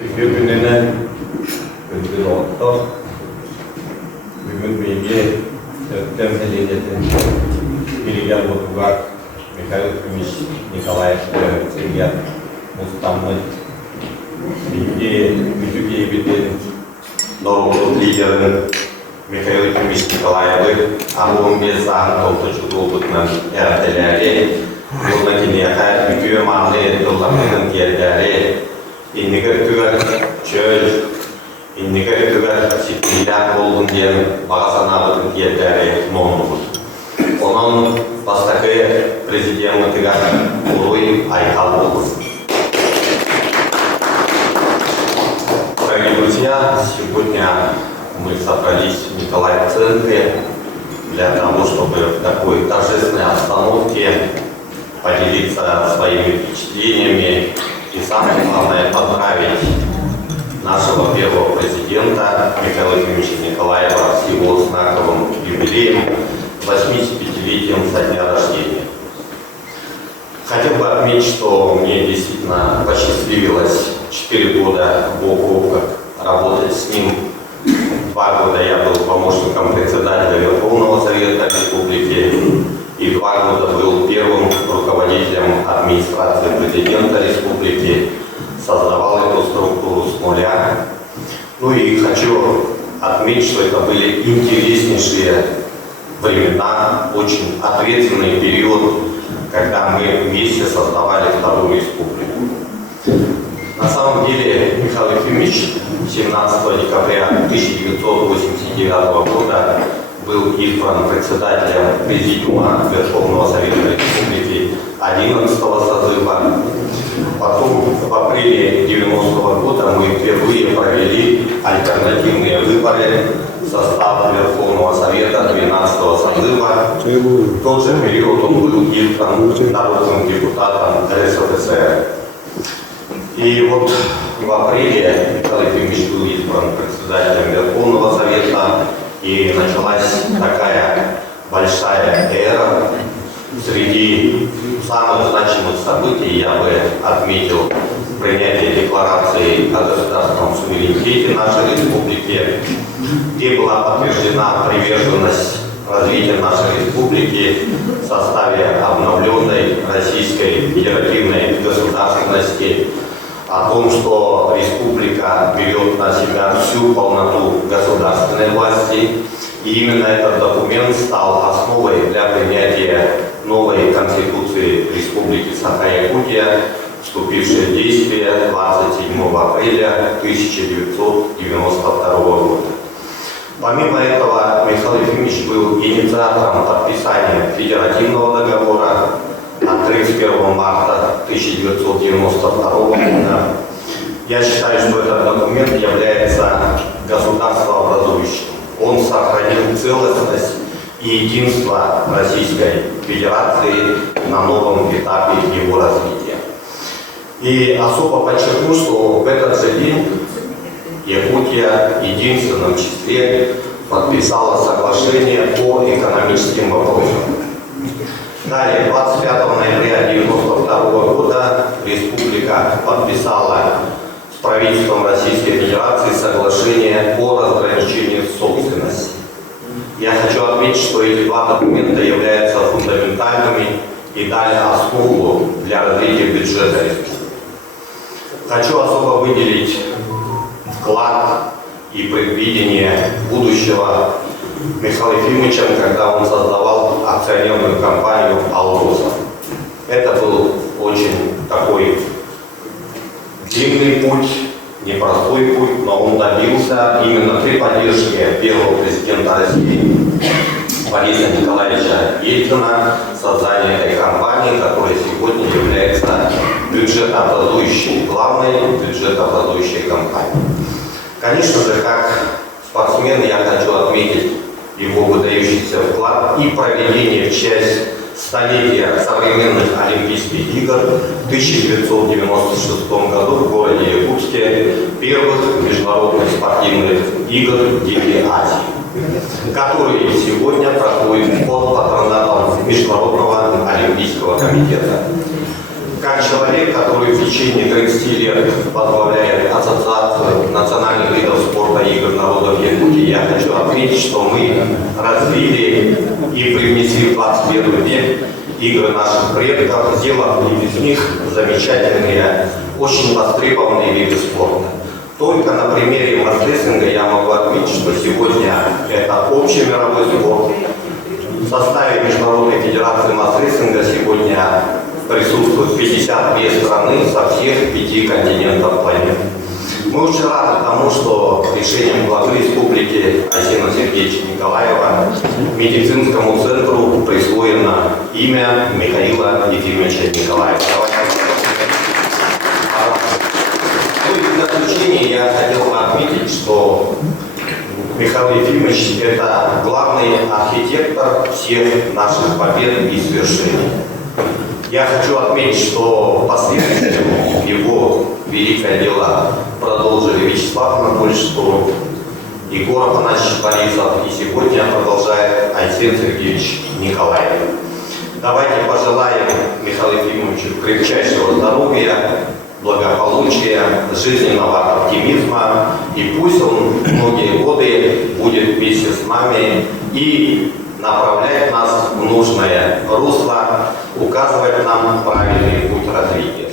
Gününe gün oldu. Bugün bilgi temsilcilerin Илья Бутугак, Михаил Фомич Николаев, Илья Мустамович, Türkiye Birliği'nin doğruluk lideri Михаил Фомич Николаев, Амур'un bir sahanın oltucu olduğundan erteleri, yolundakine bütün mağdur yollarının yerleri, İnnikar tüver çöl, İnnikar tüver şiddetler olduğun diye bağısanağının yerleri nonudur. Onun бастакы президентігі Уруй Айкал Болыс. Дорогие друзья, сегодня мы собрались в Николаев-центре для того, чтобы в такой торжественной обстановке поделиться своими впечатлениями и, самое главное, поздравить нашего первого президента Михаила Фомича Николаева с его знаковым юбилеем, 85-летием со дня рождения. Хотел бы отметить, что мне действительно посчастливилось 4 года бок о бок работать с ним. 2 года я был помощником председателя Верховного Совета Республики и 2 года был первым руководителем администрации президента Республики, создавал эту структуру с нуля. Ну и хочу отметить, что это были интереснейшие времена, очень ответственный период, когда мы вместе создавали Вторую Республику. На самом деле Михаил Ефимович 17 декабря 1989 года был избран председателем Президиума Верховного Совета Республики 11 созыва. Потом в апреле 90 года мы впервые провели альтернативные выборы в состав Верховного Совета 12 созыва. В тот же период он был избран народным депутатом РСФСР. И вот в апреле Михаил Ефимович был избран председателем Верховного Совета, и началась такая большая эра. Среди самых значимых событий я бы отметил принятие декларации о государственном суверенитете нашей республики, где была подтверждена приверженность развития нашей республики в составе обновленной Российской федеративной государственности, о том, что республика берет на себя всю полноту государственной власти. И именно этот документ стал основой для принятия новой Конституции Республики Саха-Якутия, вступившей в действие 27 апреля 1992 года. Помимо этого, Михаил Ефимович был инициатором подписания федеративного договора от 31 марта 1992 года. Я считаю, что этот документ является государствообразующим. Он сохранил целостность и единство Российской Федерации на новом этапе его развития. И особо подчеркну, что в этот же день Якутия в единственном числе подписала соглашение по экономическим вопросам. Далее, 25 ноября 1992 года республика подписала с правительством Российской Федерации соглашение о разграничении собственности. Я хочу отметить, что эти 2 документа являются фундаментальными и дали основу для развития бюджета республики. Хочу особо выделить вклад и предвидение будущего Михаила Ефимовича, когда он создавал акционерную компанию «Алроса». Это был очень такой длинный путь, непростой путь, но он добился именно при поддержке первого президента России Бориса Николаевича Ельцина создания этой компании, которая сегодня является бюджетообразующей, главной бюджетообразующей компанией. Конечно же, как спортсмен я хочу отметить его выдающийся вклад и проведение в честь столетия современных Олимпийских игр в 1996 году в городе Якутске первых международных спортивных игр «Дети Азии», которые сегодня проходят под патронатом Международного Олимпийского комитета. как человек, который в течение 30 лет возглавляет Ассоциацию национальных видов спорта и игр народов Якутии, я хочу отметить, что мы развили и привнесли в 21 век игры наших предков, сделав из них замечательные, очень востребованные виды спорта. Только на примере масс-рестлинга я могу отметить, что сегодня это общий мировой спорт. В составе Международной федерации масс-рестлинга сегодня присутствуют 52 страны со всех 5 континентов планеты. Мы очень рады тому, что решением главы республики Айсена Сергеевича Николаева медицинскому центру присвоено имя Михаила Ефимовича Николаева. Ну и в заключение я хотел бы отметить, что Михаил Ефимович – это главный архитектор всех наших побед и свершений. Я хочу отметить, что в последующем его великое дело продолжили Вячеслав Анатольевич Туров, Егор Афанасьевич Борисов и сегодня продолжает Айсен Сергеевич Николаев. Давайте пожелаем Михаилу Ефимовичу крепчайшего здоровья, благополучия, жизненного оптимизма, и пусть он многие годы будет вместе с нами и направлять нас в нужное русло, указывать нам правильный путь развития.